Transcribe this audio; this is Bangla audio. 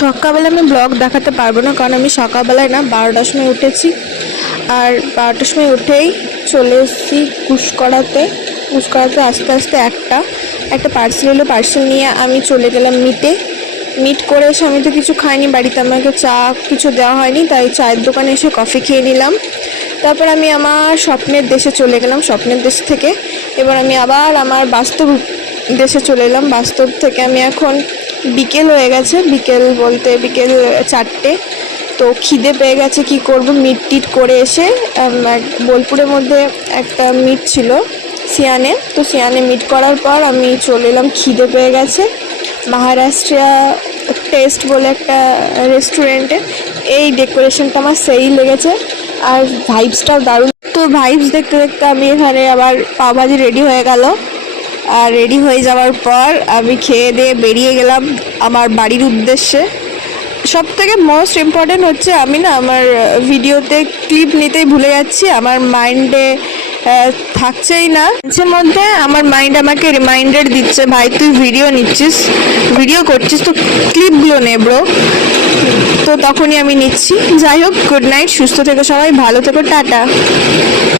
সকালবেলা আমি ব্লগ দেখাতে পারবো না, কারণ আমি সকালবেলায় না 12টার সময় উঠেছি। আর 12টার সময় উঠেই চলে এসেছি পুষ্করাতে। আস্তে আস্তে একটা পার্সেল এলো, পার্সেল নিয়ে আমি চলে গেলাম মিট করে এসে আমি তো কিছু খাইনি, বাড়িতে আমাকে চা কিছু দেওয়া হয়নি, তাই চায়ের দোকানে এসে কফি খেয়ে নিলাম। তারপর আমি আমার স্বপ্নের দেশে চলে গেলাম। স্বপ্নের দেশ থেকে এবার আমি আবার আমার বাস্তব দেশে চলে এলাম। বাস্তব থেকে আমি এখন বিকেল হয়ে গেছে, বিকেল বলতে বিকেল 4টে। তো খিদে পেয়ে গেছে, কি করব, মিট করে এসে বোলপুরের মধ্যে একটা মিট ছিল সিয়ানে, তো সিয়ানে মিট করার পর আমি চলে এলাম, খিদে পেয়ে গেছে, মহারাষ্ট্রিয়া টেস্ট বলে একটা রেস্টুরেন্টে। এই ডেকোরেশনটা আমার সেই লেগেছে আর ভাইবসটাও দারুণ। তো ভাইবস দেখতে দেখতে আমি এখানে আবার পাওভাজি রেডি হয়ে গেল। আর রেডি হয়ে যাওয়ার পর আমি খেয়ে দিয়ে বেরিয়ে গেলাম আমার বাড়ির উদ্দেশ্যে। সব থেকে মোস্ট ইম্পর্টেন্ট হচ্ছে আমি না আমার ভিডিওতে ক্লিপ নিতেই ভুলে যাচ্ছি, আমার মাইন্ডে থাকছেই না। মাঝে মধ্যে আমার মাইন্ড আমাকে রিমাইন্ডার দিচ্ছে, ভাই তুই ভিডিও করছিস তো ক্লিপগুলো নে ব্রো। তো তখনই আমি নিচ্ছি। যাই হোক, গুড নাইট, সুস্থ থেকো সবাই, ভালো থেকো, টাটা।